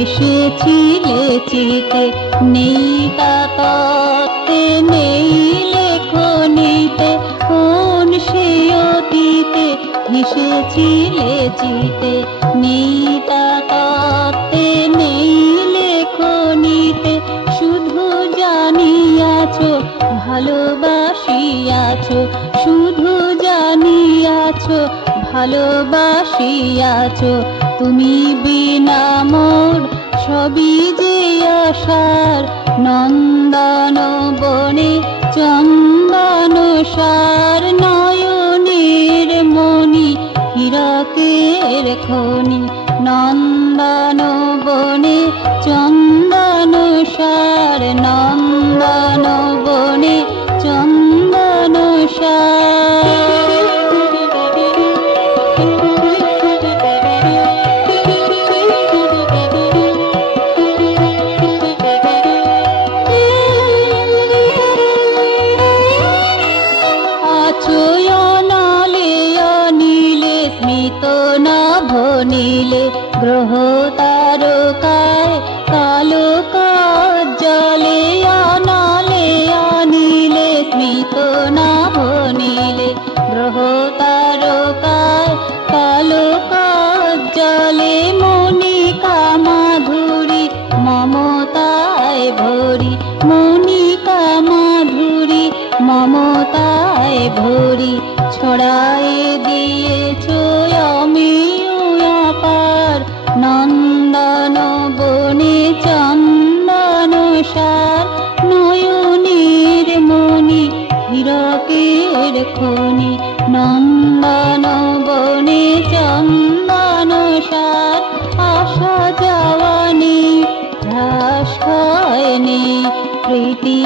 এসেছিলে চিতে, নেই তা তত্ত্বে নেই লেখনীতে, কোন সে অতীতে এসেছিলে চিতে, নেই তা তত্ত্বে নেই লেখনীতে, শুধু জানিয়াছ ভালোবাসিয়াছ, শুধু জানিয়াছ ভালোবাসিয়াছ, তুমি বিনা মোর সবই যে আশার, নন্দন বনে চন্দন সার, নয়নের মণি হীরকের খনি, নন্দন বনে চন্দন সার, নন্দন বনে চন্দন সার। নীলে গ্রহ তারকায় কালো কাজ্জলে, আনালে আনিলে স্মিত নাভ নীলে, গ্রহ তারকায় কালো কাজ্জলে, মনিকা মাধুরী মমতায় ভরি, মনিকা মাধুরী মমতায় ভরি, ছড়ায় দিয়েছ নন্দন বনে চন্দন সার, নয়নের মণি হীরকের খনি, নন্দন বনে চন্দন সার, আসা যাওয়া নেই হ্রাস হয় নেই, প্রীতি